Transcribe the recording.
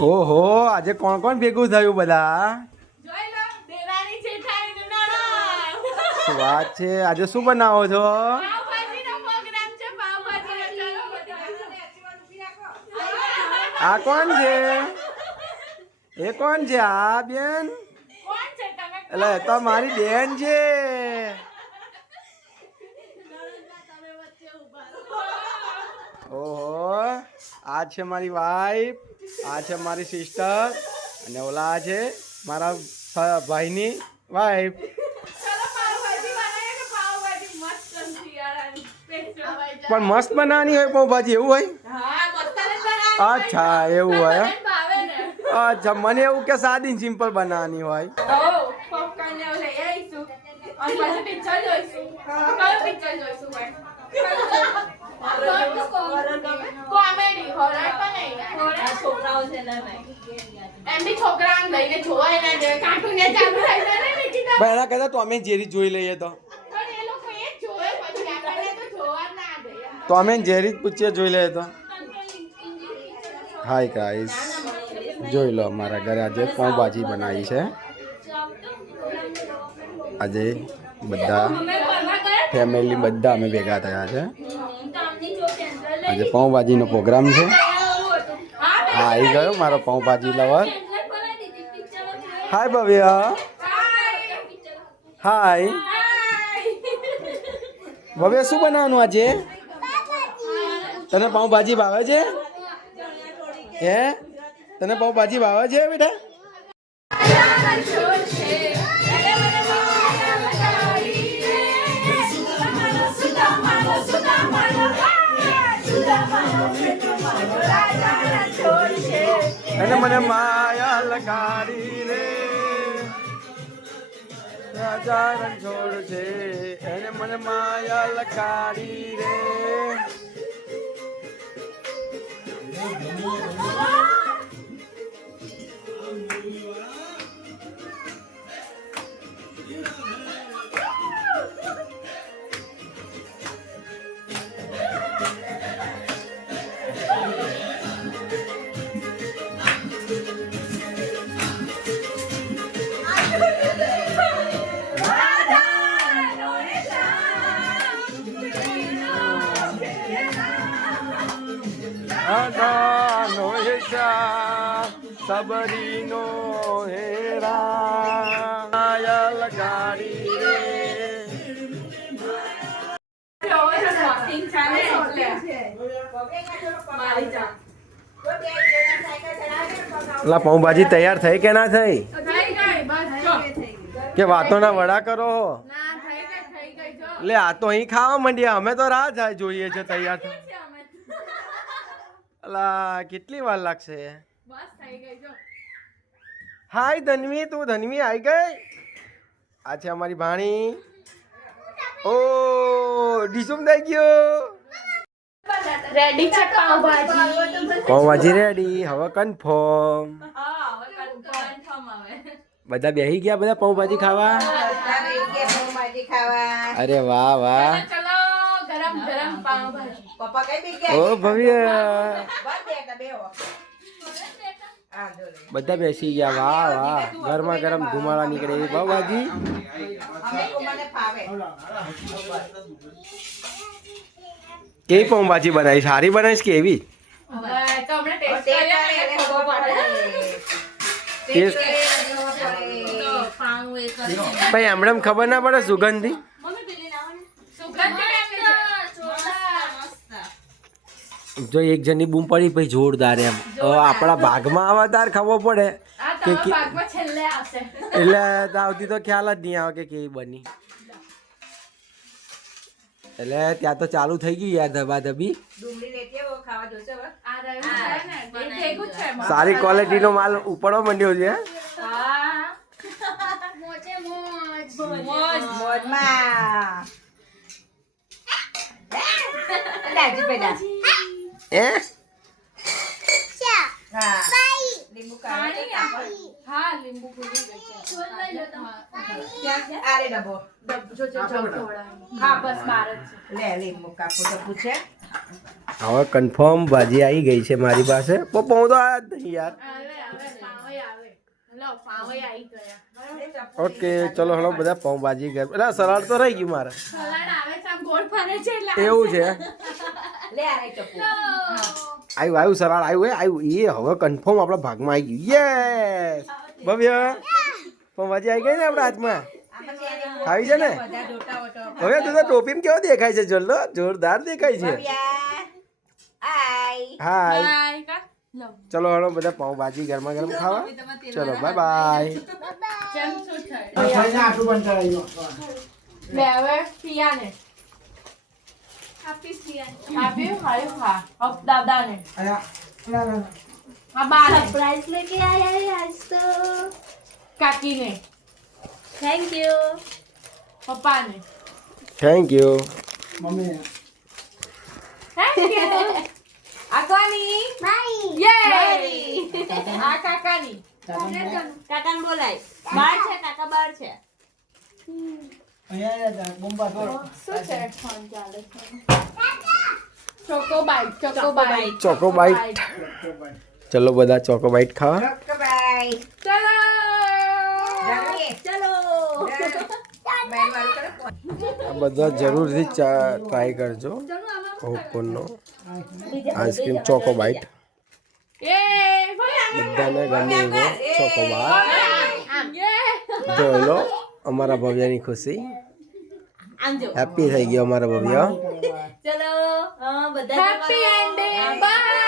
ઓહો આજે કોણ કોણ ભેગું થયું બધા? વાત છે. આજે શું બનાવો છો? આ કોણ છે? એ કોણ છે? આ બેન? એટલે તો મારી બેન છે. ઓહો. આ છે મારી વાઈફ આ છે મારી સિસ્ટર અને ઓલા આ છે મારા ભાઈની વાઈફ. પણ મસ્ત બનાવવાની હોય પાઉંભાજી એવું હોય? અચ્છા એવું હોય અચ્છા મને એવું કે સાદી સિમ્પલ બનાવવાની હોય. ઓ popcorn ને એવું લઈ આવીશું. અને પછી picture જોઈશું. કયું picture જોઈશું ભાઈ? Comedy, horror પણ નહીં યાર. એમ બી છોકરાઓને લઈને જોવાય ના જોઈએ. cartoon એ ચાલુ થઈ જાય ને નિકિતા. પણ એના કરતા તો અમે જેરી જોઈ લઈએ તો પણ એ લોકો એ જ જોવે પછી આપણને તો જોવા જ ના દે. તો અમે જેરી જ પૂછીએ જોઈ લઈએ તો હાય ગાઈસ જોઈ લો અમારા ઘરે આજે પાઉંભાજી બનાવી છે આજે બધા ફેમિલી બધા અમે ભેગા થયા છે આજે પાઉંભાજીનો પ્રોગ્રામ છે. હા આવી ગયો મારો પાઉંભાજી લવર. હાય ભવ્ય. હાય. ભવ્ય શું બનાવવાનું આજે? તને પાઉંભાજી ભાવે છે? હે? તને પાઉંભાજી ભાવે છે બેટા? અને મને માયા લગાડી રે. રાજા રણછોડ છે એને મને માયા લગાડી રે. અદાનો સબરીનો હેરા પાઉંભાજી તૈયાર થઈ કે ના થઈ? કે વાતો વાતોના વડા કરો ના. એટલે આ તો અહીં ખાવા માંડ્યા. અમે તો રાહ થાય જોઈએ છે તૈયાર અલા, કેટલી વાર લાગશે? બસ થઈ ગઈ, જો. હાય ધનવી તું ધનવી આવી ગઈ આ છે અમારી ભાણી ઓ ડીસુમ થઈ ગયો રેડી છે પાવભાજી પાઉંભાજી રેડી હવે કન્ફર્મ હા હવે કન્ફર્મ હવે બધા બેસી ગયા બધા પાઉંભાજી ખાવા? ખાવા। અરે વાહ વાહ। ચલો ગરમ ગરમ પાવભાજી પપ્પા કઈ બી ગયા? ઓ ભવ્ય। બધા બેસી ગયા. વાહ વાહ. ગરમા ગરમ ધુમાડા નીકળે એ ફાવે કેવી પાઉંભાજી બનાવી? સારી બનાવીશ કે એવી? હવે હમણાં ખબર ભાઈ એમણે ના પડે સુગંધ કેવી છે? જો એક જણની બૂમ પડી પછી જોરદાર એમ આપણા ભાગમાં આવા તાર ખબર પડે કે એટલે આવતી તો ખ્યાલ જ નહીં આવે કે કેવી બની એટલે ત્યાં તો ચાલુ થઈ ગયું યાર ધબાધબી ધબી લેતી આવો, ખાવા જોશે હવે આ રહ્યું છે ને બે ભેગું જ છે એમાં. સારી ક્વોલિટીનો માલ ઉપડવા માંડ્યો છે હા મોજ. મોજમાં હે? હવે કન્ફર્મ ભાજી આવી ગઈ છે મારી પાસે. પપ્પા હું તો આ જ નહીં યાર. ઓકે ચલો હલો બધા પાઉંભાજી ઘર. એટલે સલાડ તો રહી ગયું મારે. સલાડ આવે છે આમ ગોળ ફરે છે એટલે એવું છે? લે આ ચપ્પુ આવ્યું આવ્યું સરળ આવ્યું એ આવ્યું એ હવે કન્ફર્મ આપણા ભાગમાં આવી ગયું. યસ ભવ્ય. પાઉંભાજી આવી ગઈ ને આપણા હાથમાં? આવી છે ને? હવે તો તું ટોપીમાં કેવો દેખાય છે જોરલો? જોરદાર દેખાય છે. હાય બાય કા? લો ચલો હળો બધા પાઉંભાજી ગરમા ગરમ ખાવા. ચલો બાય બાય શું થાય Hafif yan. Hafif? Ha. Surprise Thank you. Thank you. Mami. Thank you. Ako Mari. Yay. આ kakak કાકાને કાકાને બોલાય બહાર છે કાકા Choco Bite Choco Bite Choco Bite ચલો બધા ચોકો બાઈટ ખાવા ચલો જાનવી ચલો મેન વાળું કરે ફોન. આ બધા જરૂરથી ચા ટ્રાય કરજો. ઓપનનો આઈસ્ક્રીમ ચોકો બાઈટ એ બધાને ગમે એવો ચોકો બાઈટ આમ જોઈ લો. અમારા ભવ્યની ખુશી. હેપી થઈ ગયો અમારા ભવ્ય. ચલો બધા હેપી એન્ડિંગ બાય